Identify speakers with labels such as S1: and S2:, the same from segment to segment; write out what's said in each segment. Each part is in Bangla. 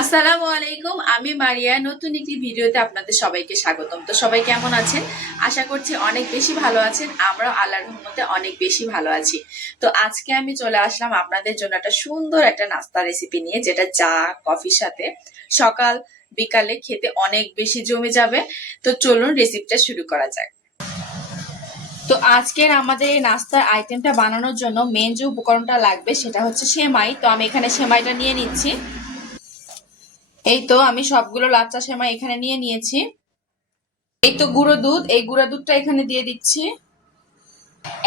S1: আসসালামু আলাইকুম, আমি মারিয়া। নতুন একটি ভিডিওতে আপনাদের সবাইকে স্বাগতম। তো সবাই কেমন আছেন? আশা করছি অনেক বেশি ভালো আছেন। আমরাও আল্লাহর রহমতে অনেক বেশি ভালো আছি। তো আজকে আমি চলে আসলাম আপনাদের জন্য একটা সুন্দর একটা নাস্তা রেসিপি নিয়ে, যেটা চা, কফির সাথে সকাল বিকালে খেতে অনেক বেশি জমে যাবে। তো চলুন রেসিপিটা শুরু করা যাক। তো আজকের আমাদের এই নাস্তার আইটেমটা বানানোর জন্য মেন যে উপকরণটা লাগবে সেটা হচ্ছে সেমাই। তো আমি এখানে সেমাইটা নিয়ে নিচ্ছি। এই তো আমি সবগুলো লাচ্চা সেমাই এখানে নিয়ে নিয়েছি। এই তো গুঁড়ো দুধ, এই গুঁড়ো দুধটা এখানে দিয়ে দিচ্ছি।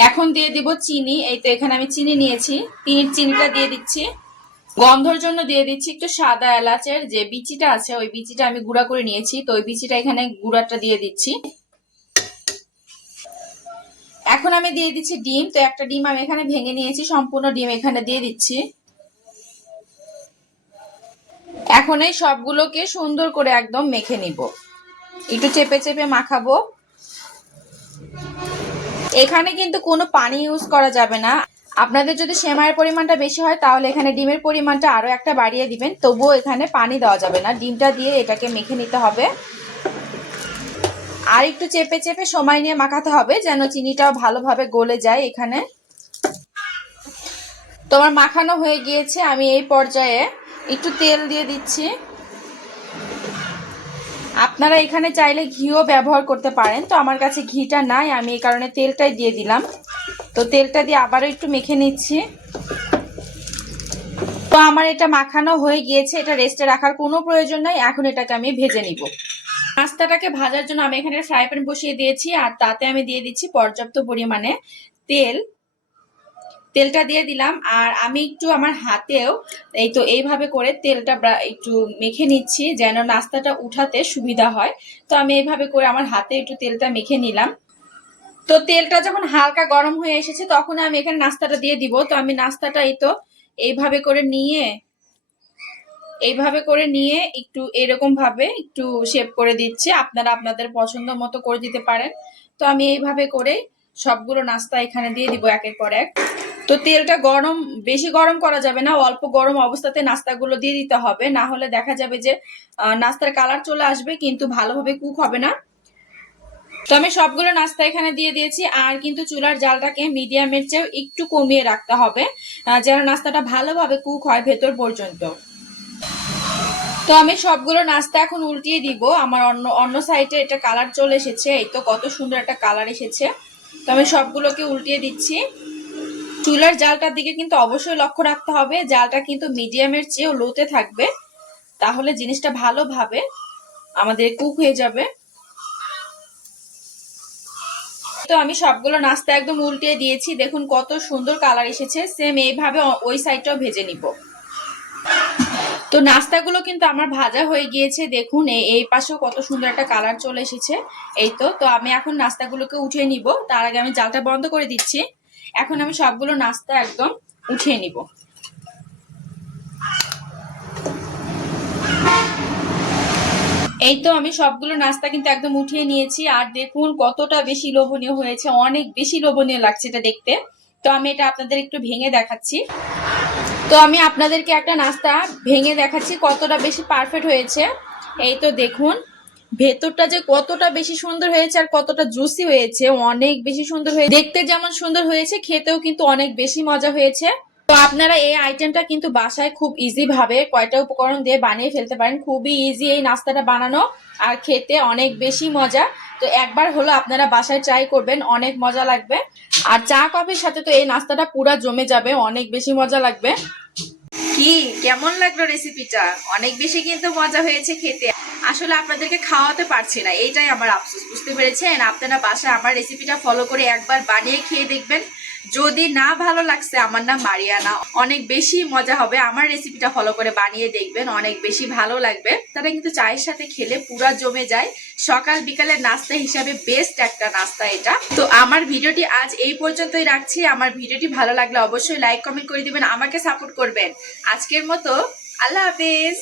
S1: এখন দিয়ে দিব চিনি, এই তো এখানে আমি চিনি নিয়েছি। তিন চিনিটা দিয়ে দিচ্ছি। গন্ধর জন্য দিয়ে দিচ্ছি একটু সাদা এলাচের যে বিচিটা আছে, ওই বিচিটা আমি গুঁড়া করে নিয়েছি। তো ওই বিচিটা এখানে গুঁড়াটা দিয়ে দিচ্ছি। এখন আমি দিয়ে দিচ্ছি ডিম। তো একটা ডিম আমি এখানে ভেঙে নিয়েছি, সম্পূর্ণ ডিম এখানে দিয়ে দিচ্ছি। এখন এই সবগুলোকে সুন্দর করে একদম মেখে নিব। একটু চেপে চেপে মাখাবো। এখানে কিন্তু কোনো পানি ইউজ করা যাবে না। আপনাদের যদি সেমাইয়ের পরিমাণটা বেশি হয়, তাহলে এখানে ডিমের পরিমাণটা আরও একটা বাড়িয়ে দিবেন। তবুও এখানে পানি দেওয়া যাবে না। ডিমটা দিয়ে এটাকে মেখে নিতে হবে। আর একটু চেপে চেপে সময় নিয়ে মাখাতে হবে, যেন চিনিটাও ভালোভাবে গলে যায় এখানে। তোমার মাখানো হয়ে গিয়েছে। আমি এই পর্যায়ে একটু তেল দিয়ে দিচ্ছি। আপনারা এখানে চাইলে ঘিও ব্যবহার করতে পারেন। তো আমার কাছে ঘিটা নাই, আমি এই কারণে তেলটাই দিয়ে দিলাম। তো তেলটা দিয়ে আবারও একটু মেখে নিচ্ছি। তো আমার এটা মাখানো হয়ে গিয়েছে, এটা রেস্টে রাখার কোনো প্রয়োজন নাই। এখন এটাকে আমি ভেজে নিব। নাস্তাটাকে ভাজার জন্য আমি এখানে ফ্রাই প্যান বসিয়ে দিয়েছি, আর তাতে আমি দিয়ে দিচ্ছি পর্যাপ্ত পরিমাণে তেল। তেলটা দিয়ে দিলাম আর আমি একটু আমার হাতেও এই তো এইভাবে করে তেলটা একটু মেখে নিচ্ছি যেন নাস্তাটা উঠাতে সুবিধা হয়। তো আমি এইভাবে করে আমার হাতে একটু তেলটা মেখে নিলাম। তো তেলটা যখন হালকা গরম হয়ে এসেছে তখন আমি এখানে নাস্তাটা দিয়ে দিব। তো আমি নাস্তাটা এই তো এইভাবে করে নিয়ে, এইভাবে করে নিয়ে একটু এরকম ভাবে একটু শেপ করে দিচ্ছি। আপনারা আপনাদের পছন্দ মতো করে দিতে পারেন। তো আমি এইভাবে করে সবগুলো নাস্তা এখানে দিয়ে দিব একের পর এক। তো তেলটা গরম, বেশি গরম করা যাবে না, অল্প গরম অবস্থাতে নাস্তাগুলো দিয়ে দিতে হবে। না হলে দেখা যাবে যে নাস্তার কালার চলে আসবে, কিন্তু ভালোভাবে কুক হবে না। তো আমি সবগুলো নাস্তা এখানে দিয়ে দিয়েছি, আর কিন্তু চুলার জালটাকে মিডিয়ামের চেয়েও একটু কমিয়ে রাখতে হবে যেন নাস্তাটা ভালোভাবে কুক হয় ভেতর পর্যন্ত। তো আমি সবগুলো নাস্তা এখন উল্টিয়ে দিব। আমার অন্য অন্য সাইডে এটা কালার চলে এসেছে, এই তো কত সুন্দর একটা কালার এসেছে। তো আমি সবগুলোকে উল্টিয়ে দিচ্ছি। চুলার জালটার দিকে কিন্তু অবশ্যই লক্ষ্য রাখতে হবে। জালটা কিন্তু মিডিয়ামের চেয়েও লোতে থাকবে। তাহলে জিনিসটা ভালোভাবে আমাদের কুক হয়ে যাবে। তো আমি সবগুলো নাস্তা একদম উল্টিয়ে দিয়েছি। দেখুন কত সুন্দর কালার এসেছে। সেম এইভাবে ওই সাইডটাও ভেজে নিব। তো নাস্তাগুলো কিন্তু আমার ভাজা হয়ে গিয়েছে। দেখুন এই পাশেও কত সুন্দর একটা কালার চলে এসেছে। এই তো তো আমি এখন নাস্তাগুলোকে উঠিয়ে নিব। তার আগে আমি জালটা বন্ধ করে দিচ্ছি। এখন আমি সবগুলো নাস্তা একদম উঠিয়ে নিব। এই তো আমি সবগুলো নাস্তা কিন্তু একদম উঠিয়ে নিয়েছি। আর দেখুন কতটা বেশি লোভনীয় হয়েছে, অনেক বেশি লোভনীয় লাগছে এটা দেখতে। তো আমি এটা আপনাদের একটু ভেঙে দেখাচ্ছি। তো আমি আপনাদেরকে একটা নাস্তা ভেঙে দেখাচ্ছি কতটা বেশি পারফেক্ট হয়েছে। এই তো দেখুন ভেতরটা যে কতটা বেশি সুন্দর হয়েছে আর কতটা জুসি হয়েছে, অনেক বেশি সুন্দর হয়েছে দেখতে যেমন সুন্দর হয়েছে, খেতেও কিন্তু অনেক বেশি মজা হয়েছে। তো আপনারা এই আইটেমটা কিন্তু বাসায় খুব ইজি ভাবে কয়টা উপকরণ দিয়ে বানিয়ে ফেলতে পারেন। খুবই ইজি এই নাস্তাটা বানানো আর খেতে অনেক বেশি মজা। তো একবার হলো আপনারা বাসায় ট্রাই করবেন, অনেক মজা লাগবে। আর চা, কফির সাথে তো এই নাস্তাটা পুরা জমে যাবে, অনেক বেশি মজা লাগবে। কি, কেমন লাগল রেসিপিটা অনেক বেশি কিন্তু মজা হয়েছে খেতে। আসলে আপনাদেরকে খাওয়াতে পারছি না, এইটাই আমার আফসোস, বুঝতে পেরেছেন? আপনারা বাসায় আমার রেসিপিটা ফলো করে একবার বানিয়ে খেয়ে দেখবেন। যদি না ভালো লাগছে, আমার নাম মারিয়ানা। অনেক বেশি মজা হবে আমার রেসিপিটা ফলো করে বানিয়ে দেখবেন, অনেক বেশি ভালো লাগবে। তারা কিন্তু চায়ের সাথে খেলে পুরা জমে যায়। সকাল বিকালের নাস্তা হিসাবে বেস্ট একটা নাস্তা এটা। তো আমার ভিডিওটি আজ এই পর্যন্তই রাখছি। আমার ভিডিওটি ভালো লাগলে অবশ্যই লাইক কমেন্ট করে দিবেন, আমাকে সাপোর্ট করবেন। আজকের মতো, আল্লাহ হাফেজ।